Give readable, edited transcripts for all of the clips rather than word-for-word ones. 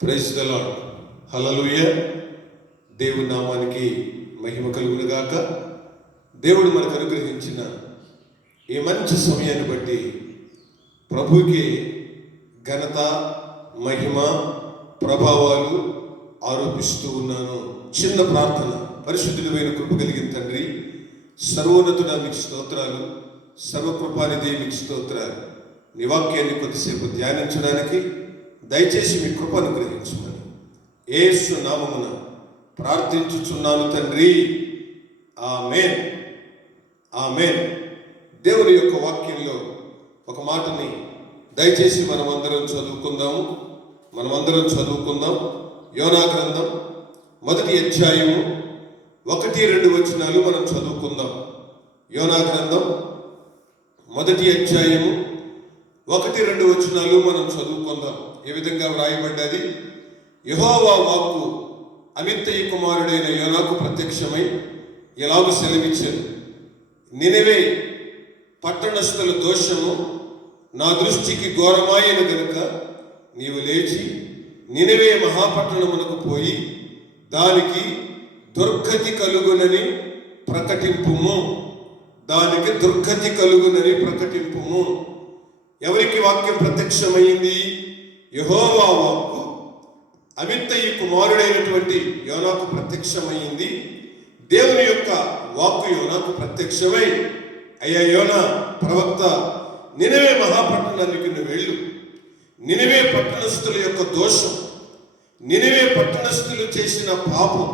Praise the lord. హల్లెలూయా. దేవుని నామానికి మహిమ కలుగును గాక. దేవుడు మనకు అనుగ్రహించిన ఈ మంచి సమయాన్ని బట్టి ప్రభువుకి ఘనత, మహిమ, ప్రభావాలు ఆరోపిస్తూ ఉన్నాను. చిన్న ప్రార్థన. పరిశుద్ధుడైన కృప కలిగిన తండ్రి, సర్వోన్నతుడా మీకు స్తోత్రాలు, సర్వకృపానిధి మీకు స్తోత్రాలు. నీ వాక్యాన్ని కొద్దిసేపు ధ్యానించడానికి దయచేసి మీ కృప అనుగ్రహించమని యేసు నామమున ప్రార్థించుచున్నాను తండ్రి. ఆమేన్, ఆమేన్. దేవుని యొక్క వాక్యంలో ఒక మాటని దయచేసి మనమందరం చదువుకుందాం. యోనా గ్రంథం 1వ అధ్యాయము 1-2 వచనాలు మనం చదువుకుందాం. యోనా గ్రంథం 1వ అధ్యాయము 1-2 వచనాలు మనం చదువుకుందాం. ఏ విధంగా వ్రాయబడ్డది? యెహోవా వాక్కు అమిత్తయి కుమారుడైన యోనాకు ప్రత్యక్షమై ఎలాగ సెలవిచ్చాను. నినెవే పట్టణస్థుల దోషము నా దృష్టికి ఘోరమాయను గనుక నీవు లేచి నినెవే మహాపట్టణమునకు పోయి దానికి దుర్గతి కలుగునని ప్రకటింపుము. ఎవరికి వాక్యం ప్రత్యక్షమైంది? యెహోవా వాక్కు అమిత్తయి కుమారుడైనటువంటి యోనాకు ప్రత్యక్షమైంది. దేవుని యొక్క వాక్కు యోనాకు ప్రత్యక్షమై, అయ్యా యోనా ప్రవక్త, నినెవే మహాపట్టణానికి నువ్వు వెళ్ళు. నినెవే పట్టణస్థుల యొక్క దోషం, నినెవే పట్టణస్థులు చేసిన పాపం,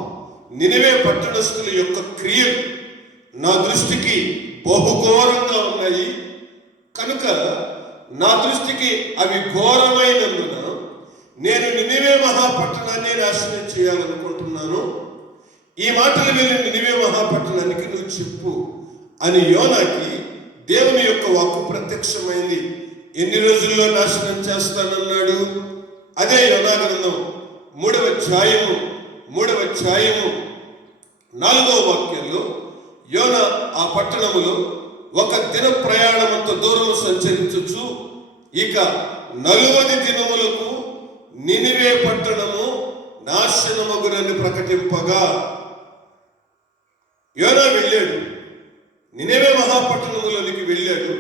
నినెవే పట్టణస్థుల యొక్క క్రియలు నా దృష్టికి బహుఘోరంగా ఉన్నాయి కనుక నా దృష్టికి అవి ఘోరమైనందున నేను నినెవే మహాపట్టణాన్ని నాశనం చేయాలనుకుంటున్నాను. ఈ మాటలు వెళ్ళి నినెవే మహాపట్టణానికి నువ్వు చెప్పు అని యోనాకి దేవుని యొక్క వాక్కు ప్రత్యక్షమైంది. ఎన్ని రోజుల్లో నాశనం చేస్తానన్నాడు? అదే యోనా గ్రంథం 3వ అధ్యాయము 4వ వాక్యంలో యోనా ఆ పట్టణములో 1 దిన ప్రయాణమంత దూరము సంచరించచ్చు. ఇక 40 దినములకు నినివే పట్టణము నాశనమగునని ప్రకటింపగా యోనా వెళ్ళాడు. నినివే మహాపట్టణములోనికి వెళ్ళాడు.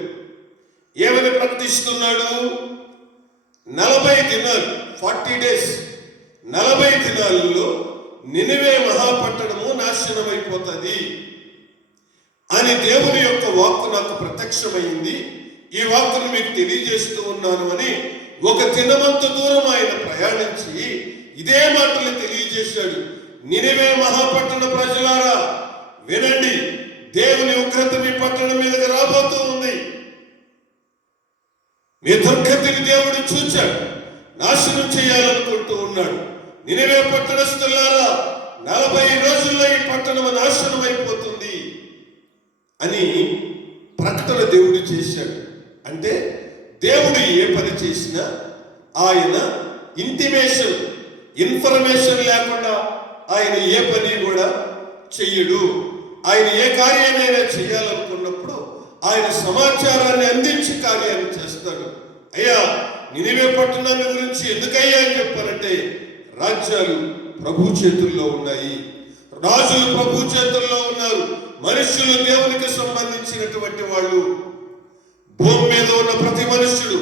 ఏమని ప్రకటిస్తున్నాడు? 40 దినాలు, 40 days, 40 దినాలలో నినివే మహాపట్టణము నాశనమైపోతుంది అని దేవుని యొక్క వాక్కు నాకు ప్రత్యక్షమైంది. ఈ వాక్కును మీకు తెలియజేస్తూ ఉన్నాను అని 1 దినమంత దూరం ఆయన ప్రయాణించి ఇదే మాటలు తెలియజేశాడు. నినివే మహాపట్టణ ప్రజలారా వినండి, దేవుని ఉగ్రత మీ పట్టణం మీదకి రాబోతూ ఉంది. మీ దుర్గతిని దేవుడు చూచాడు, నాశనం చేయాలనుకుంటూ ఉన్నాడు. నినివే పట్టణస్థులారా 40 రోజుల్లో ఈ పట్టణం నాశనం అయిపోతుంది అని ప్రకటన దేవుడు చేశాడు. అంటే దేవుడు ఏ పని చేసినా ఆయన ఇన్ఫర్మేషన్ లేకుండా ఆయన ఏ పని కూడా చెయ్యడు. ఆయన ఏ కార్యాన్నైనా చేయాలనుకున్నప్పుడు ఆయన సమాచారాన్ని అందించి కార్యాన్ని చేస్తాడు. అయ్యా నినివే పట్టణాన్ని గురించి ఎందుకయ్యా అని చెప్పారంటే, రాజ్యాలు ప్రభు చేతుల్లో ఉన్నాయి, రాజులు ప్రభు చేతుల్లో ఉన్నారు. మనుష్యులు దేవునికి సంబంధించినటువంటి వాళ్ళు. భూమి మీద ఉన్న ప్రతి మనుష్యుడు,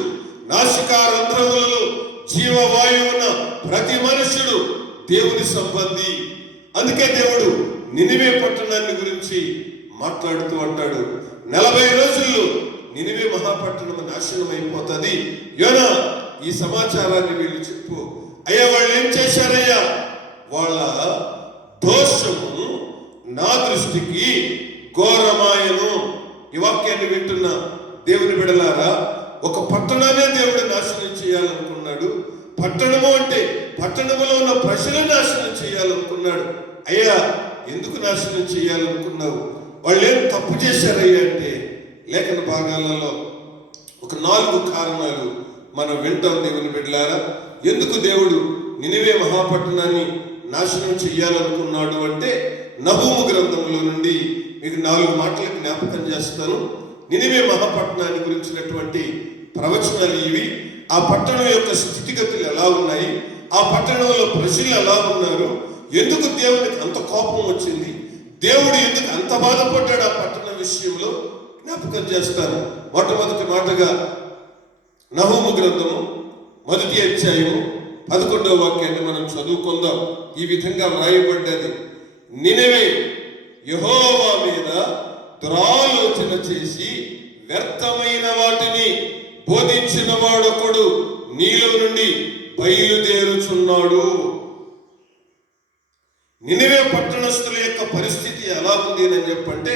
నాసికారంధ్రములలో జీవవాయువు ఉన్న ప్రతి మనుష్యుడు దేవుని సంబంధి. అందుకే దేవుడు నినివే పట్టణాన్ని గురించి మాట్లాడుతూ అంటాడు, 40 రోజుల్లో నినివే మహాపట్టణం నాశనం అయిపోతుంది. యోనా ఈ సమాచారాన్ని వీళ్ళు చెప్పు. అయ్యా వాళ్ళు ఏం చేశారయ్యా? వాళ్ళ దోషము నా దృష్టికి ఘోరమాయను. ఈ వాక్యాన్ని వింటున్న దేవుని బిడ్డలారా, ఒక పట్టణాన్ని దేవుడు నాశనం చేయాలనుకున్నాడు. పట్టణము అంటే పట్టణములో ఉన్న ప్రజలను నాశనం చేయాలనుకున్నాడు. అయ్యా ఎందుకు నాశనం చేయాలనుకున్నావు? వాళ్ళు ఏం తప్పు చేశారయ్యా అంటే, లేఖన భాగాలలో ఒక 4 కారణాలు మనం వింటాం. దేవుని బిడ్డలారా, ఎందుకు దేవుడు నినివే మహాపట్టణాన్ని నాశనం చెయ్యాలనుకున్నాడు అంటే, నహూము గ్రంథంలో నుండి మీకు 4 మాటలు జ్ఞాపకం చేస్తాను. నినివే మహాపట్టణాన్ని గురించినటువంటి ప్రవచనాలు ఇవి. ఆ పట్టణం యొక్క స్థితిగతులు ఎలా ఉన్నాయి, ఆ పట్టణంలో ప్రజలు ఎలా ఉన్నారు, ఎందుకు దేవునికి అంత కోపం వచ్చింది, దేవుడు ఎందుకు అంత బాధపడ్డాడు ఆ పట్టణ విషయంలో జ్ఞాపకం చేస్తాను. మొట్టమొదటి మాటగా నహూము గ్రంథము 1వ అధ్యాయము 11వ వాక్యాన్ని మనం చదువుకుందాం. ఈ విధంగా వ్రాయబడ్డది. నినవే యెహోవా మీద దురాలోచన చేసి వ్యర్థమైన వాటిని బోధించిన వాడొకడు నీలో నుండి బయలుదేరుచున్నాడు. నినవే పట్టణస్థుల యొక్క పరిస్థితి ఎలా ఉంది అని చెప్పంటే,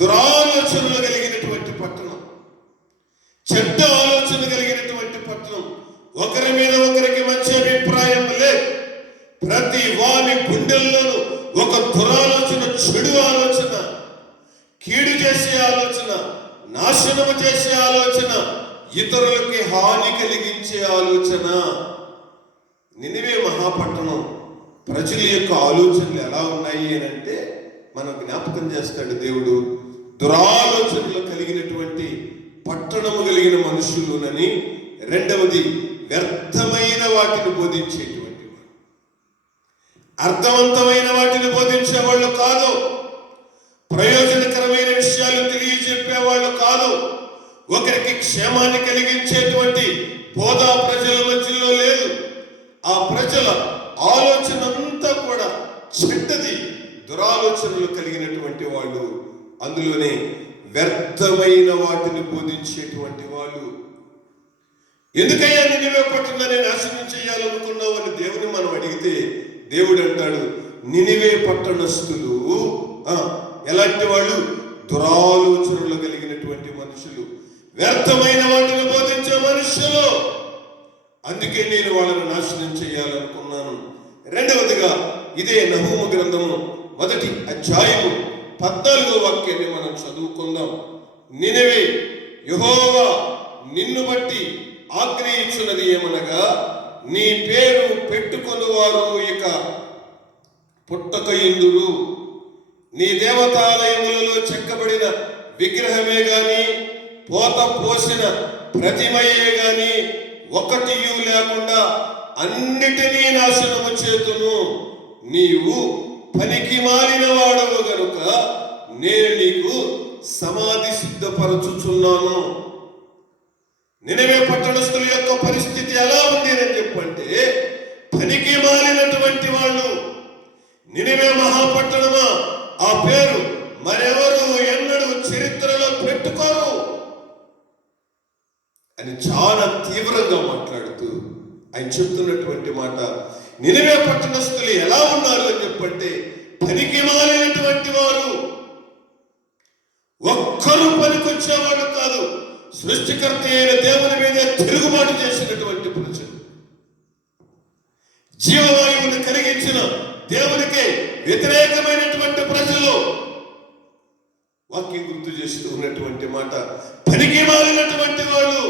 దురాలోచనలు కలిగినటువంటి పట్టణం, చెడ్డ ఆలోచన కలిగినటువంటి పట్టణం. ఒకరి మీద ఒకరికి మంచి అభిప్రాయం లేదు. ప్రతి వాని గుండెల్లోనూ ఒక దురాలోచన, చెడు ఆలోచన, కీడు చేసే ఆలోచన, నాశనము చేసే ఆలోచన, ఇతరులకి హాని కలిగించే ఆలోచన. నినివే మహాపట్టణం ప్రజల యొక్క ఆలోచనలు ఎలా ఉన్నాయి అని అంటే మనం జ్ఞాపకం చేస్తాడు దేవుడు. దురాలోచనలు కలిగినటువంటి పట్టణము కలిగిన మనుషులునని. రెండవది, వ్యర్థమైన వాటిని బోధించేటువంటి వాడు. అర్థవంతమైన వాటిని బోధించే వాళ్ళు కాదు, ప్రయోజనకరమైన విషయాలు తెలియజెప్పేవాళ్ళు కాదు, ఒకరికి క్షేమాన్ని కలిగించేటువంటి బోధ ప్రజల మధ్యలో లేదు. ఆ ప్రజల ఆలోచన అంతా కూడా చెడ్డది, దురాలోచనలు కలిగినటువంటి వాళ్ళు. అందులోనే వ్యర్థమైన వాటిని బోధించేటువంటి వాళ్ళు. ఎందుకయ్యా నినివే పట్టణాన్ని నాశనం చేయాలనుకున్నావు అని దేవుని మనం అడిగితే దేవుడు అంటాడు, నినివే పట్టణస్థులు ఎలాంటి వాళ్ళు? దురాలోచనలు కలిగినటువంటి మనుషులు, వ్యర్థమైన వాటిని బోధించే మనుషులు. అందుకే నేను వాళ్ళని నాశనం చేయాలనుకున్నాను. రెండవదిగా ఇదే నహూము గ్రంథము 1వ అధ్యాయము 14వ వాక్యాన్ని మనం చదువుకుందాం. నినివే యెహోవా నిన్ను బట్టి ఆగ్రహించున్నది ఏమనగా, నీ పేరు పెట్టుకొని వారు ఇక పుట్టకయుందురు. నీ దేవతాలయములలో చెక్కబడిన విగ్రహమే గాని, పోత పోసిన ప్రతిమయే గాని ఒకటియు లేకుండా అన్నిటినీ నాశనము చేతును. నీవు పనికి మాలిన వాడవు గనుక నేను నీకు సమాధి సిద్ధపరచుచున్నాను. నినివే పట్టణస్థుల యొక్క పరిస్థితి ఎలా ఉంది అని చెప్పంటే, పనికి మాలినటువంటి వాళ్ళు. నినివే మహాపట్టణమా, ఆ పేరు మరెవరు ఎన్నడూ చరిత్రలో పెట్టుకోరు అని చాలా తీవ్రంగా మాట్లాడుతూ ఆయన చెప్తున్నటువంటి మాట, నినివే పట్టణస్థులు ఎలా ఉన్నారు అని చెప్పంటే, పనికి మాలినటువంటి వారు. ఒక్కరూ పనికొచ్చేవాళ్ళు కాదు. సృష్టికర్త అయిన దేవుని మీద తిరుగుబాటు చేసినటువంటి ప్రజలు, జీవవాయువుని కలిగించిన దేవునికి వ్యతిరేకమైనటువంటి ప్రజలు. వాక్యం గుర్తు చేస్తూ ఉన్నటువంటి మాట, పనికి మాలినటువంటి వాళ్ళు.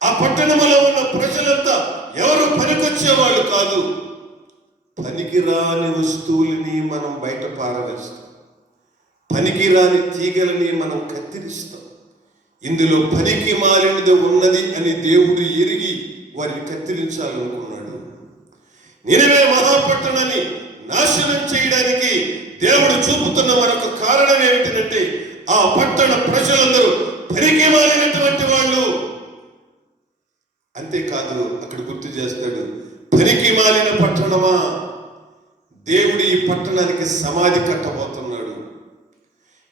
ఆ పట్టణంలో ఉన్న ప్రజలంతా ఎవరు పనికొచ్చేవాళ్ళు కాదు. పనికిరాని వస్తువులని మనం బయట పారవేస్తాం, పనికిరాని తీగలని మనం కత్తిరిస్తాం. ఇందులో పనికి మాలినది ఉన్నది అని దేవుడు ఎరిగి వారిని కత్తిరించాలనుకున్నాడు. నినివే మహాపట్టణాన్ని నాశనం చేయడానికి దేవుడు చూపుతున్న మరొక కారణం ఏమిటంటే, ఆ పట్టణ ప్రజలందరూ పనికి మాలినటువంటి వాళ్ళు. అంతేకాదు, అక్కడ గుర్తు చేస్తాడు, పనికి మాలిన పట్టణమా, దేవుడు ఈ పట్టణానికి సమాధి కట్టబోతున్నాడు.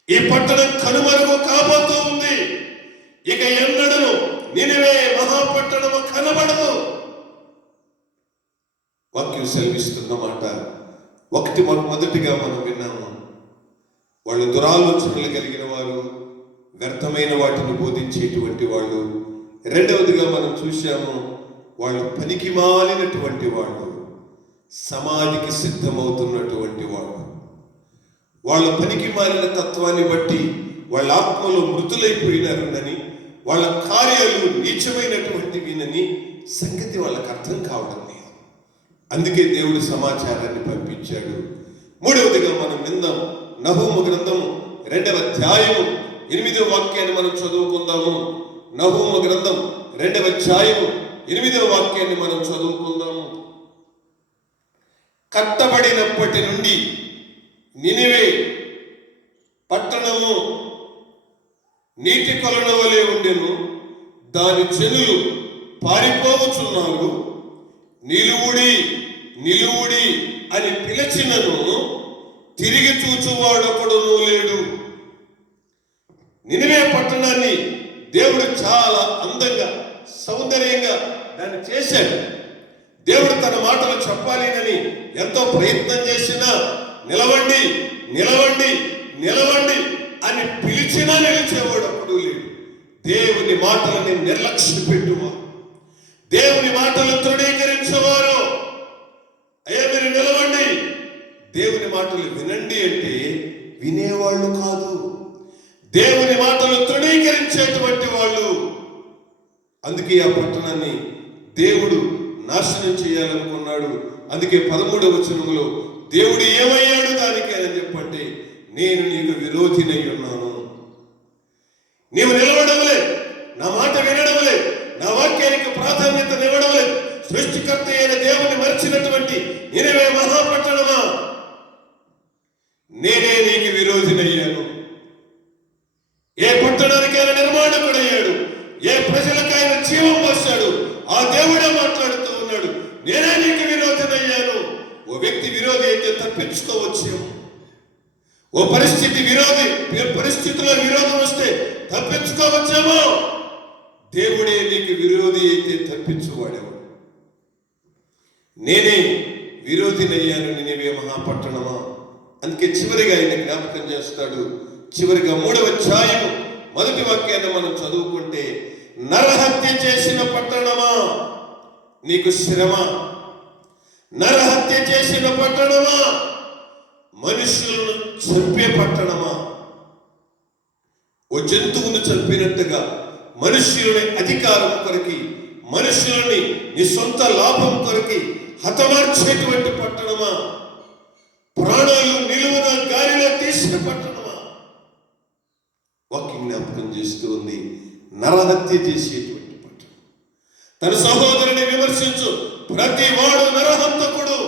ఈ పట్టణం కనుమరుగు కాబోతూ ఉంది. ఇక ఎన్నడను నినివే మహాపట్టణము కనబడదు. వాక్యం సెలవిస్తున్న మాట మొదటిగా మనం విన్నాము, వాళ్ళు దురాలోచనలు కలిగిన వారు, వ్యర్థమైన వాటిని బోధించేటువంటి వాళ్ళు. రెండవదిగా మనం చూశాము, వాళ్ళు పనికి మాలినటువంటి వాళ్ళు, సమాధికి సిద్ధమవుతున్నటువంటి వాళ్ళు. వాళ్ళ పనికి మాలిన తత్వాన్ని బట్టి వాళ్ళ ఆత్మలో మృతులైపోయినారని, వాళ్ళ కార్యాలు నీచమైనటువంటివినని సంగతి వాళ్ళకి అర్థం కావడం లేదు. అందుకే దేవుడు సమాచారాన్ని పంపించాడు. మూడవదిగా మనం విందాం, నహూము గ్రంథము 2వ అధ్యాయము 8వ వాక్యాన్ని మనం చదువుకుందాము. నహూము గ్రంథం 2వ అధ్యాయము 8వ వాక్యాన్ని మనం చదువుకుందాము. కట్టబడినప్పటి నుండి నినివే పట్టణము నీటి కొలను వలె ఉండెను. దాని జనులు పారిపోవచ్చున్నారు. నిలువుడి నిలువుడి అని పిలిచినను తిరిగి చూచువాడొకడునూ లేడు. నినివే పట్టణాన్ని దేవుడు చాలా అందంగా సౌందర్యంగా దాన్ని చేశాడు. దేవుడు తన మాటలు చెప్పాలినని ఎంతో ప్రయత్నం చేసినా నిలవండి నిలవండి నిలవండి అని పిలిచినా నిలిచేవాడు అప్పుడు లేడు. దేవుని మాటలని నిర్లక్ష్యం పెట్టువారు, దేవుని మాటలు తృణీకరించేవారు. అయ్యా మీరు నిలవండి, దేవుని మాటలు వినండి అంటే వినేవాళ్ళు కాదు, దేవుని మాటలు తృణీకరించేటువంటి వాళ్ళు. అందుకే ఆ పట్టణాన్ని దేవుడు నాశనం చేయాలనుకున్నాడు. అందుకే 13వ వచనంలో దేవుడు ఏమయ్యాడు దానికి అని చెప్పంటే, నేను నీకు విరోధినై ఉన్నాను. నీవు నిలవడంలే, నా మాట వినడంలే, నా వాక్యానికి ప్రాధాన్యత ఇవ్వడంలే. సృష్టికర్త అయిన దేవుని మరిచినటువంటి నినివే మహాపట్టణమా, నేనే నీకు విరోధినయ్యాను. ఏ పట్టణానికి ఆయన నిర్మాణకుడయ్యాడు, ఏ ప్రజలకు ఆయన జీవం పోశాడు, ఆ దేవుడే మాట్లాడుతూ ఉన్నాడు, నేనే నీకు విరోధినయ్యాను. ఓ వ్యక్తి విరోధి అయితే తప్పించుకోవచ్చేమో, ఓ పరిస్థితిలో విరోధం వస్తే తప్పించుకోవచ్చేమో, దేవుడే నీకు విరోధి అయితే తప్పించువాడేవాడు. నేనే విరోధినయ్యాను నినివే మహాపట్టణమా. అందుకే చివరిగా ఆయన జ్ఞాపకం చేస్తాడు. చివరిగా 3వ అధ్యాయం 1వ వాక్యాన్ని మనం చదువుకుంటే, నరహత్య చేసిన పట్టణమా నీకు శ్రమ, నరహత్య చేసిన పట్టణమా, మనుషులను చంపే పట్టణమా. ఓ జంతువును చంపినట్టుగా మనుష్యులని అధికారం కొరకి, మనుషులని నీ సొంత లాభం కొరకి హతమార్చేటువంటి పట్టణమా, ప్రాణాలు నిలువున గాలిలో తీసిన పట్టణమా. వాక్యం జ్ఞాపకం చేస్తూ ఉంది, నరహత్య చేసేటువంటి పట్టణం. తన సహోదరుని విమర్శించు ప్రతి వాడు నరహంతకుడు.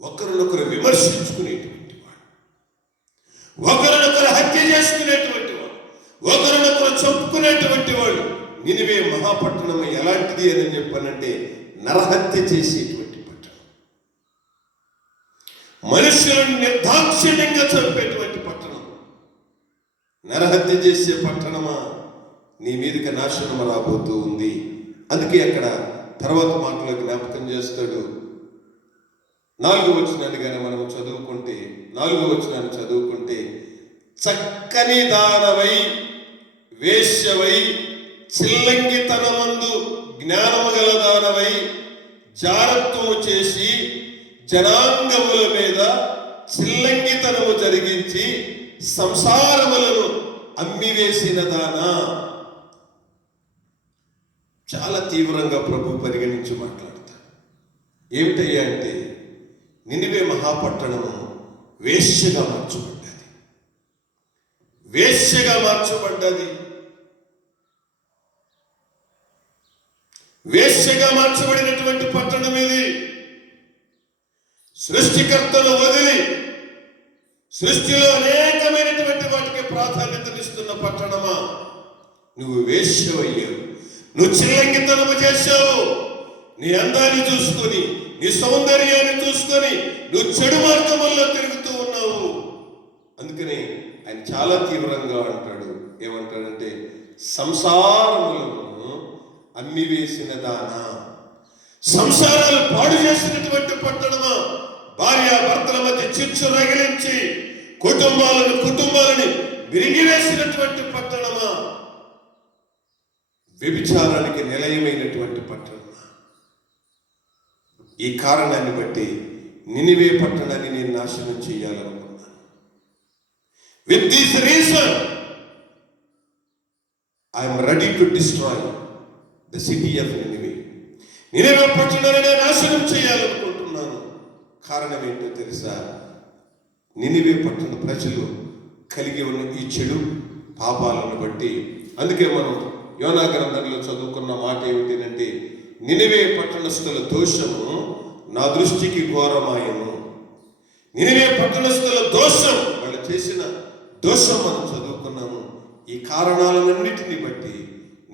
ఒకరినొకరు విమర్శించుకునేటువంటి వాడు, ఒకరినొకరు హత్య చేసుకునేటువంటి వాడు, ఒకరినొకరు చంపుకునేటువంటి వాడు. నినివే మహాపట్టణం ఎలాంటిది అని చెప్పానంటే, నరహత్య చేసేటువంటి పట్టణం, మనుషులను నిర్దాక్షిణ్యంగా చంపేటువంటి పట్టణం. నరహత్య చేసే పట్టణమా, నీ మీదకి నాశనం రాబోతూ ఉంది. అందుకే అక్కడ తర్వాత మాటలో జ్ఞాపకం చేస్తాడు. 4వ వచనాన్ని కానీ మనం చదువుకుంటే, 4వ వచనాన్ని చదువుకుంటే, చక్కని దానవై వేశ్యవై చిల్లంగితనమందు జ్ఞానము గల దానవై జారత్వము చేసి జనాంగముల మీద చిల్లంగితనము జరిగించి సంసారములను అమ్మివేసిన దానా. చాలా తీవ్రంగా ప్రభు పరిగణించి మాట్లాడతాడు. ఏమిటయ్యా అంటే, నినివే మహాపట్టణము వేశ్యగా మార్చబడ్డది, వేశ్యగా మార్చబడ్డది, వేశ్యగా మార్చబడినటువంటి పట్టణం ఇది. సృష్టికర్తను వదిలి సృష్టిలో అనేకమైనటువంటి వాటికి ప్రాధాన్యతనిస్తున్న పట్టణమా, నువ్వు వేశ్యవయ్యావు, నువ్వు చిల్లంగితనము చేశావు. నీ అందాన్ని చూసుకొని, నీ సౌందర్యాన్ని చూసుకొని నువ్వు చెడు మార్గంలో తిరుగుతూ ఉన్నావు. అందుకని ఆయన చాలా తీవ్రంగా అంటాడు. ఏమంటాడంటే, సంసారములను అమ్మివేసిన దానా, సంసారాలు పాడు చేసినటువంటి పట్టణమా, భార్య భర్తల మధ్య చిచ్చు రగిలించి కుటుంబాలని విరిగివేసినటువంటి పట్టణమా, వ్యభిచారానికి నిలయమైనటువంటి పట్టణమా. ఈ కారణాన్ని బట్టి నినివే పట్టణాన్ని నేను నాశనం చేయాలనుకున్నాను. With this reason I'm ready to destroy the city of Nineveh. Nineveh పట్టణాన్ని నేను నాశనం చేయాలనుకుంటున్నాను. కారణం ఏంటో తెలుసా? నినివే పట్టణ ప్రజలు కలిగి ఉన్న ఈ చెడు పాపాలను బట్టి. అందుకే మనం యోనా గ్రంథంలో చదువుకున్న మాట ఏమిటంటే, నినివే పట్టణస్థుల దోషము నా దృష్టికి ఘోరమాయను. నినివే పట్టణస్థుల దోషం, వాళ్ళు చేసిన దోషం మనం చదువుకున్నాము. ఈ కారణాలన్నిటిని బట్టి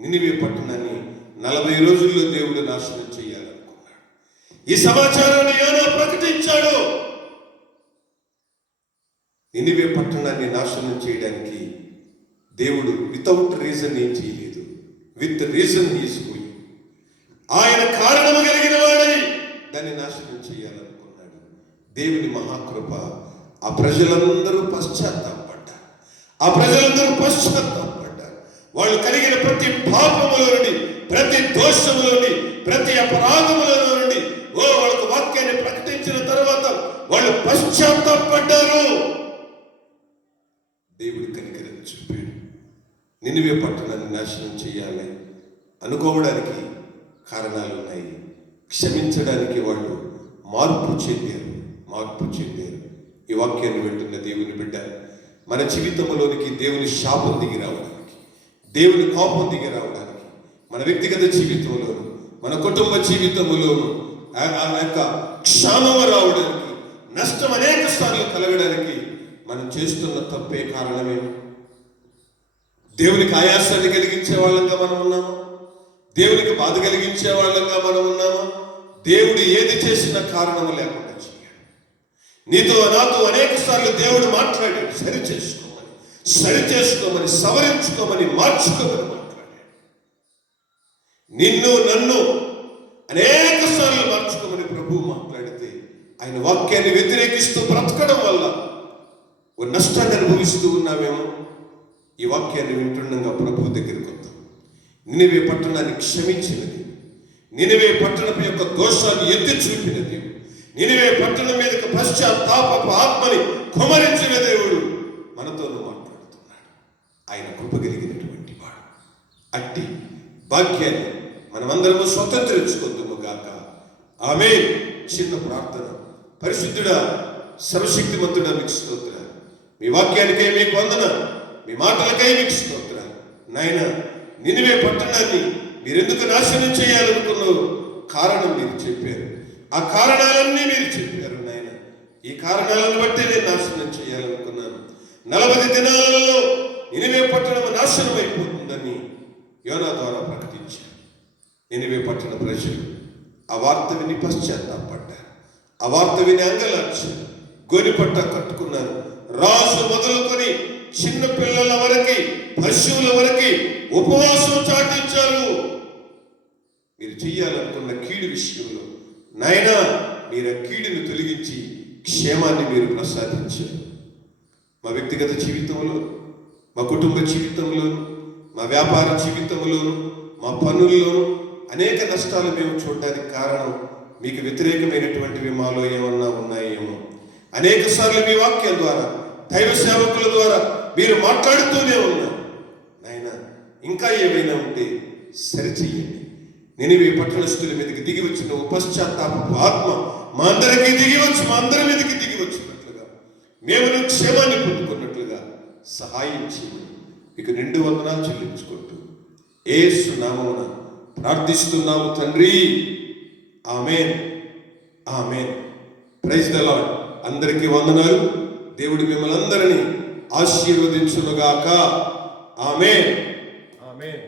నినివే పట్టణాన్ని 40 రోజుల్లో దేవుడు నాశనం చేయాలనుకున్నాడు. ఈ సమాచారాన్ని యోనా ప్రకటించాడు. నినివే పట్టణాన్ని నాశనం చేయడానికి దేవుడు వితౌట్ రీజన్ ఏం చేయలేదు. విత్ రీజన్ తీసుకుని ఆయన కారణము కలిగిన వాడని దాన్ని నాశనం చేయాలనుకున్నాడు. దేవుని మహాకృప, ఆ ప్రజలందరూ పశ్చాత్తాపడ్డారు. ఆ ప్రజలందరూ పశ్చాత్తాపడ్డారు. వాళ్ళు కలిగిన ప్రతి పాపములో నుండి, ప్రతి దోషములో నుండి, ప్రతి అపరాధములో నుండి వాళ్ళకు వాక్యాన్ని ప్రకటించిన తర్వాత వాళ్ళు పశ్చాత్తాపడ్డారు. దేవుడి కనికరం చూపాడు. నినివే పట్టణాన్ని నాశనం చేయాలి అనుకోవడానికి కారణాలు ఉన్నాయి. క్షమించడానికి వాళ్ళు మార్పు చెందారు. ఈ వాక్యాన్ని వింటున్న దేవుని బిడ్డ, మన జీవితంలోనికి దేవుని శాపం దిగి రావడానికి, దేవుని కోపం దిగి రావడానికి, మన వ్యక్తిగత జీవితంలోను, మన కుటుంబ జీవితంలోను ఆ యొక్క క్షామము రావడానికి, నష్టం అనేక సార్లు కలగడానికి మనం చేస్తున్న తప్పే కారణమేమి? దేవునికి ఆయాసాన్ని కలిగించే వాళ్ళంగా మనం ఉన్నామా? దేవునికి బాధ కలిగించే వాళ్ళంగా మనం ఉన్నామా? దేవుడు ఏది చేసినా కారణము లేకుండా చేయాలి. నీతో నాతో అనేక సార్లు దేవుడు మాట్లాడాడు. సరిచేసుకోమని, సవరించుకోమని, మార్చుకోమని మాట్లాడాడు. నిన్ను నన్ను అనేక సార్లు మార్చుకోమని ప్రభువు మాట్లాడితే, ఆయన వాక్యాన్ని వ్యతిరేకిస్తూ బ్రతకడం వల్ల ఓ నష్టాన్ని అనుభవిస్తూ ఉన్నామేమో. ఈ వాక్యాన్ని వింటుండగా ప్రభువు దగ్గరికి వద్దాం. నినివే పట్టణాన్ని క్షమించినది, నినివే పట్టణం యొక్క దోషాన్ని ఎత్తి చూపిన దేవుడు, నినివే పట్టణం మీదకి పశ్చాత్తాపపు ఆత్మని కుమరించిన దేవుడు మనతోనూ మాట్లాడుతున్నాడు. ఆయన కృప కలిగినటువంటి వాడు. అట్టి భాగ్యాన్ని మనమందరము స్వతంత్రించుకుందాము గాక. ఆమేన్. చిన్న ప్రార్థన. పరిశుద్ధుడా, సర్వశక్తిమంతుడా, మీకు స్తోత్రాలు. మీ వాక్యానికై మీకు వందనాలు, మీ మాటలకై మీకు స్తోత్రాలు. నాయన, నినివే పట్టణాన్ని మీరెందుకు నాశనం చేయాలనుకున్నారు? కారణం మీరు చెప్పారు. ఆ కారణాలన్నీ మీరు చెప్పారు నాయన. ఈ కారణాలను బట్టి నేను నాశనం చేయాలనుకున్నాను. 40 దినాలలో నినివే పట్టణం నాశనం అయిపోతుందని యోనా ద్వారా ప్రకటించారు. నినివే పట్టణ ప్రజలు ఆ వార్త విని పశ్చాత్తాపడ్డారు. ఆ వార్త విని అంగలార్చారు. గోనిపట్ట కట్టుకున్నారు. రాజు మొదలుకొని చిన్న పిల్లల వరకు, పశువుల వరకు ఉపవాసం చాటించారు. మీరు చెయ్యాలనుకున్న కీడు విషయంలో నాయనా, మీరు ఆ కీడును తొలగించి క్షేమాన్ని మీరు ప్రసాదించారు. మా వ్యక్తిగత జీవితంలో, మా కుటుంబ జీవితంలో, మా వ్యాపార జీవితంలోను, మా పనుల్లోనూ అనేక నష్టాలు మేము చూడడానికి కారణం మీకు వ్యతిరేకమైనటువంటివి మాలో ఏమన్నా ఉన్నాయేమో. అనేక సార్లు మీ వాక్యం ద్వారా, దైవ సేవకుల ద్వారా మీరు మాట్లాడుతూనే ఉన్నారు. నాయన, ఇంకా ఏమైనా ఉంటే సరిచెయ్యండి. నినివే పట్టణస్థుల మీదకి దిగి వచ్చిన పశ్చాత్తాపపు ఆత్మ మా అందరికీ దిగివచ్చు, మా అందరి మీదకి దిగి వచ్చినట్లుగా, మేము క్షేమాన్ని పొందుకున్నట్లుగా సహాయం చేయమని మీకు 2 వందనాలు చెల్లించుకుంటూ యేసు నామమున ప్రార్థిస్తున్నాము తండ్రి. ఆమేన్. ఆమేన్. Praise the lord. అందరికీ వందనాలు. దేవుడు మిమ్మల్ని అందరినీ ఆశీర్వదించునుగాక. ఆమేన్. ఆమేన్.